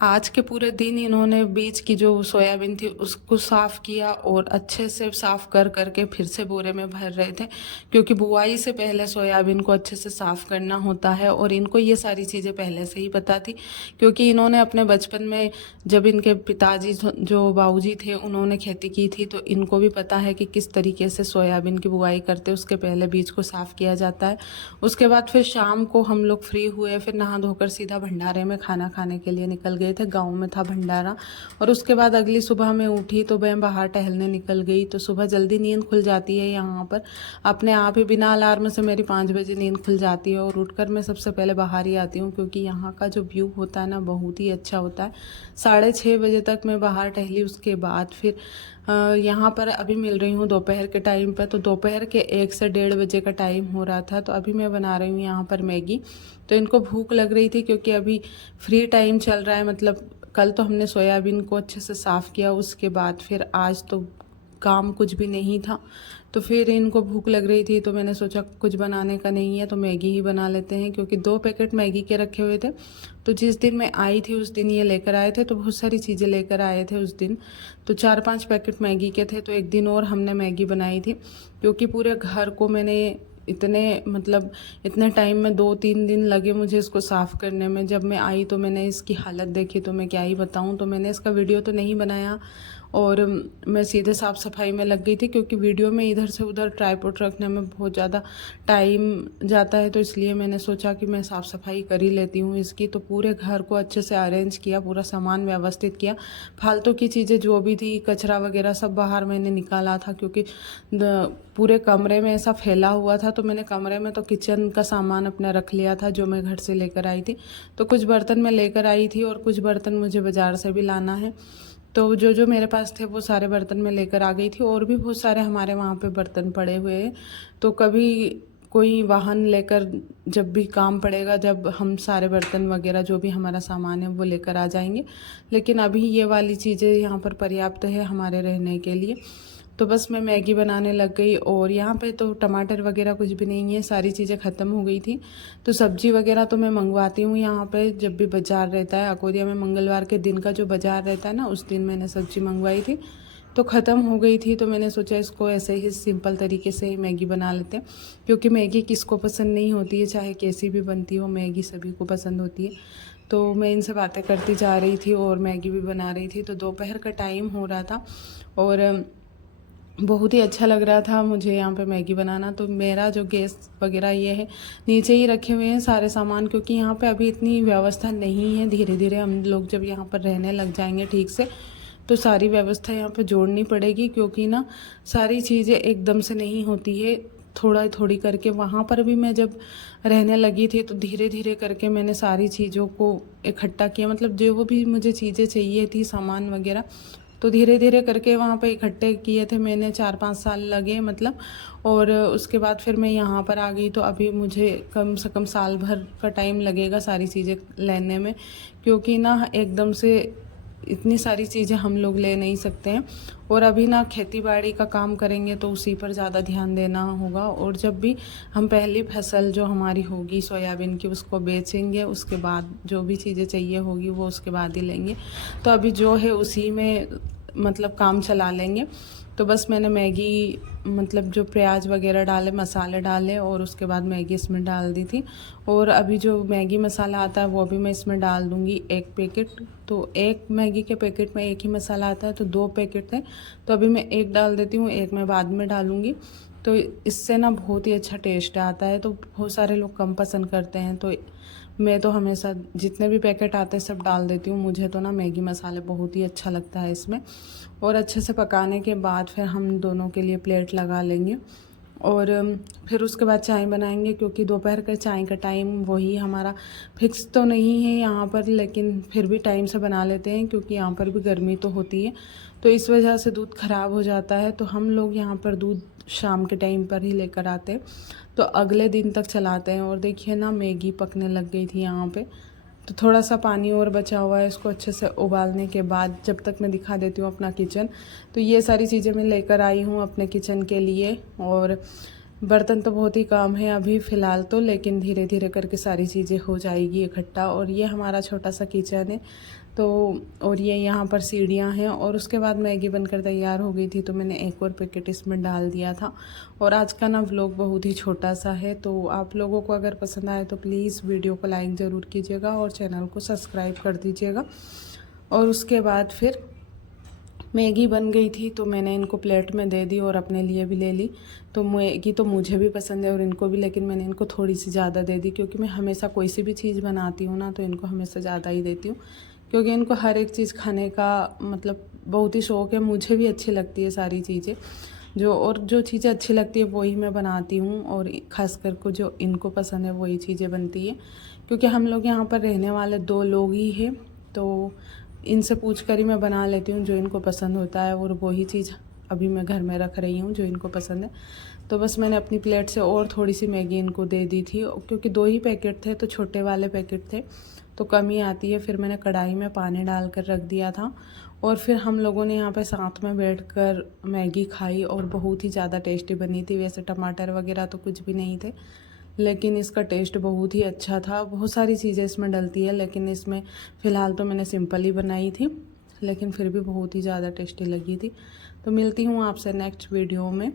आज के पूरे दिन इन्होंने बीच की जो सोयाबीन थी उसको साफ़ किया और अच्छे से साफ़ कर करके फिर से बोरे में भर रहे थे, क्योंकि बुआई से पहले सोयाबीन को अच्छे से साफ़ करना होता है। और इनको ये सारी चीज़ें पहले से ही पता थी, क्योंकि इन्होंने अपने बचपन में जब इनके पिताजी जो बाबूजी थे उन्होंने खेती की थी, तो इनको भी पता है कि किस तरीके से सोयाबीन की बुआई करते। उसके पहले बीज को साफ़ किया जाता है। उसके बाद फिर शाम को हम लोग फ्री हुए, फिर नहा धोकर सीधा भंडारे में खाना खाने के लिए निकल गए थे। गांव में था भंडारा। और उसके बाद अगली सुबह मैं उठी तो मैं बाहर टहलने निकल गई। तो सुबह जल्दी नींद खुल जाती है यहाँ पर, अपने आप ही बिना अलार्म से मेरी 5 बजे नींद खुल जाती है। और उठकर मैं सबसे पहले बाहर ही आती हूँ, क्योंकि यहाँ का जो व्यू होता है ना बहुत ही अच्छा होता है। 6:30 बजे तक मैं बाहर टहली। उसके बाद फिर यहाँ पर अभी मिल रही हूँ दोपहर के टाइम पर। तो दोपहर के 1 से 1:30 बजे का टाइम हो रहा था। तो अभी मैं बना रही हूँ यहाँ पर मैगी। तो इनको भूख लग रही थी, क्योंकि अभी फ्री टाइम चल रहा है। मतलब कल तो हमने सोयाबीन को अच्छे से साफ़ किया, उसके बाद फिर आज तो काम कुछ भी नहीं था। तो फिर इनको भूख लग रही थी, तो मैंने सोचा कुछ बनाने का नहीं है तो मैगी ही बना लेते हैं, क्योंकि 2 पैकेट मैगी के रखे हुए थे। तो जिस दिन मैं आई थी उस दिन ये लेकर आए थे, तो बहुत सारी चीज़ें लेकर आए थे उस दिन। तो 4-5 पैकेट मैगी के थे। तो एक दिन और हमने मैगी बनाई थी, क्योंकि पूरे घर को मैंने इतने टाइम में 2-3 दिन लगे मुझे इसको साफ़ करने में। जब मैं आई तो मैंने इसकी हालत देखी तो मैं क्या ही बताऊं। तो मैंने इसका वीडियो तो नहीं बनाया और मैं सीधे साफ़ सफाई में लग गई थी, क्योंकि वीडियो में इधर से उधर ट्राइपॉड रखने में बहुत ज़्यादा टाइम जाता है। तो इसलिए मैंने सोचा कि मैं साफ़ सफाई कर ही लेती हूँ इसकी। तो पूरे घर को अच्छे से अरेंज किया, पूरा सामान व्यवस्थित किया। फालतू की चीज़ें जो भी थी, कचरा वगैरह सब बाहर मैंने निकाला था, क्योंकि पूरे कमरे में ऐसा फैला हुआ था। तो मैंने कमरे में तो किचन का सामान अपना रख लिया था जो मैं घर से लेकर आई थी। तो कुछ बर्तन मैं लेकर आई थी और कुछ बर्तन मुझे बाज़ार से भी लाना है। तो जो जो मेरे पास थे वो सारे बर्तन मैं लेकर आ गई थी। और भी बहुत सारे हमारे वहाँ पे बर्तन पड़े हुए हैं। तो कभी कोई वाहन लेकर जब भी काम पड़ेगा, जब हम सारे बर्तन वगैरह जो भी हमारा सामान है वो लेकर आ जाएंगे। लेकिन अभी ये वाली चीज़ें यहाँ पर पर्याप्त है हमारे रहने के लिए। तो बस मैं मैगी बनाने लग गई। और यहाँ पे तो टमाटर वगैरह कुछ भी नहीं है, सारी चीज़ें ख़त्म हो गई थी। तो सब्ज़ी वगैरह तो मैं मंगवाती हूँ यहाँ पे, जब भी बाज़ार रहता है अकोदिया में। मंगलवार के दिन का जो बाज़ार रहता है ना, उस दिन मैंने सब्ज़ी मंगवाई थी। तो ख़त्म हो गई थी। तो मैंने सोचा इसको ऐसे ही सिंपल तरीके से मैगी बना लेते हैं, क्योंकि मैगी किसको पसंद नहीं होती है, चाहे कैसी भी बनती हो मैगी सभी को पसंद होती है। तो मैं इनसे बातें करती जा रही थी और मैगी भी बना रही थी। तो दोपहर का टाइम हो रहा था और बहुत ही अच्छा लग रहा था मुझे यहाँ पे मैगी बनाना। तो मेरा जो गैस वगैरह ये है, नीचे ही रखे हुए हैं सारे सामान, क्योंकि यहाँ पे अभी इतनी व्यवस्था नहीं है। धीरे धीरे हम लोग जब यहाँ पर रहने लग जाएंगे ठीक से, तो सारी व्यवस्था यहाँ पे जोड़नी पड़ेगी, क्योंकि ना सारी चीज़ें एकदम से नहीं होती है, थोड़ा थोड़ी करके। वहाँ पर भी मैं जब रहने लगी थी तो धीरे धीरे करके मैंने सारी चीज़ों को इकट्ठा किया। मतलब जो भी मुझे चीज़ें चाहिए थी, सामान वगैरह, तो धीरे धीरे करके वहाँ पे इकट्ठे किए थे मैंने। 4-5 साल लगे मतलब। और उसके बाद फिर मैं यहाँ पर आ गई। तो अभी मुझे कम से कम साल भर का टाइम लगेगा सारी चीज़ें लेने में, क्योंकि ना एकदम से इतनी सारी चीज़ें हम लोग ले नहीं सकते हैं। और अभी ना खेती बाड़ी का काम करेंगे तो उसी पर ज़्यादा ध्यान देना होगा। और जब भी हम पहली फसल जो हमारी होगी सोयाबीन की उसको बेचेंगे, उसके बाद जो भी चीज़ें चाहिए होगी वो उसके बाद ही लेंगे। तो अभी जो है उसी में मतलब काम चला लेंगे। तो बस मैंने मैगी मतलब जो प्याज वगैरह डाले, मसाले डाले और उसके बाद मैगी इसमें डाल दी थी। और अभी जो मैगी मसाला आता है वो भी मैं इसमें डाल दूँगी 1 पैकेट। तो 1 मैगी के पैकेट में 1 ही मसाला आता है, तो 2 पैकेट थे। तो अभी मैं 1 डाल देती हूँ, 1 मैं बाद में डालूँगी। तो इससे ना बहुत ही अच्छा टेस्ट आता है। तो बहुत सारे लोग कम पसंद करते हैं, तो मैं तो हमेशा जितने भी पैकेट आते हैं सब डाल देती हूँ। मुझे तो ना मैगी मसाले बहुत ही अच्छा लगता है इसमें। और अच्छे से पकाने के बाद फिर हम दोनों के लिए प्लेट लगा लेंगे। और फिर उसके बाद चाय बनाएंगे, क्योंकि दोपहर का चाय का टाइम वही हमारा फिक्स तो नहीं है यहाँ पर, लेकिन फिर भी टाइम से बना लेते हैं, क्योंकि यहाँ पर भी गर्मी तो होती है। तो इस वजह से दूध ख़राब हो जाता है। तो हम लोग यहाँ पर दूध शाम के टाइम पर ही लेकर आते हैं, तो अगले दिन तक चलाते हैं। और देखिए ना मैगी पकने लग गई थी यहाँ पे। तो थोड़ा सा पानी और बचा हुआ है, इसको अच्छे से उबालने के बाद जब तक मैं दिखा देती हूँ अपना किचन। तो ये सारी चीज़ें मैं लेकर आई हूँ अपने किचन के लिए। और बर्तन तो बहुत ही कम है अभी फ़िलहाल तो, लेकिन धीरे धीरे करके सारी चीज़ें हो जाएगी इकट्ठा। और ये हमारा छोटा सा किचन है तो, और ये यहाँ पर सीढ़ियाँ हैं। और उसके बाद मैगी बनकर तैयार हो गई थी तो मैंने एक और पैकेट इसमें डाल दिया था। और आज का ना व्लॉग बहुत ही छोटा सा है, तो आप लोगों को अगर पसंद आए तो प्लीज़ वीडियो को लाइक ज़रूर कीजिएगा और चैनल को सब्सक्राइब कर दीजिएगा। और उसके बाद फिर मैगी बन गई थी तो मैंने इनको प्लेट में दे दी और अपने लिए भी ले ली। तो मैगी तो मुझे भी पसंद है और इनको भी, लेकिन मैंने इनको थोड़ी सी ज़्यादा दे दी क्योंकि मैं हमेशा कोई सी भी चीज़ बनाती हूँ ना तो इनको हमेशा ज़्यादा ही देती हूँ, क्योंकि इनको हर एक चीज़ खाने का मतलब बहुत ही शौक़ है। मुझे भी अच्छी लगती है सारी चीज़ें, जो चीज़ें अच्छी लगती है वही मैं बनाती हूँ, और ख़ासकर को जो इनको पसंद है वही चीज़ें बनती है। क्योंकि हम लोग यहाँ पर रहने वाले 2 लोग ही हैं, तो इनसे पूछ कर ही मैं बना लेती हूँ जो इनको पसंद होता है, और वही चीज़ अभी मैं घर में रख रही हूँ जो इनको पसंद है। तो बस मैंने अपनी प्लेट से और थोड़ी सी मैगी इनको दे दी थी, क्योंकि 2 ही पैकेट थे तो छोटे वाले पैकेट थे तो कम ही आती है। फिर मैंने कढ़ाई में पानी डाल कर रख दिया था, और फिर हम लोगों ने यहाँ पे साथ में बैठकर मैगी खाई और बहुत ही ज़्यादा टेस्टी बनी थी। वैसे टमाटर वगैरह तो कुछ भी नहीं थे, लेकिन इसका टेस्ट बहुत ही अच्छा था। बहुत सारी चीज़ें इसमें डलती है, लेकिन इसमें फ़िलहाल तो मैंने सिंपल ही बनाई थी, लेकिन फिर भी बहुत ही ज़्यादा टेस्टी लगी थी। तो मिलती हूँ आपसे नेक्स्ट वीडियो में।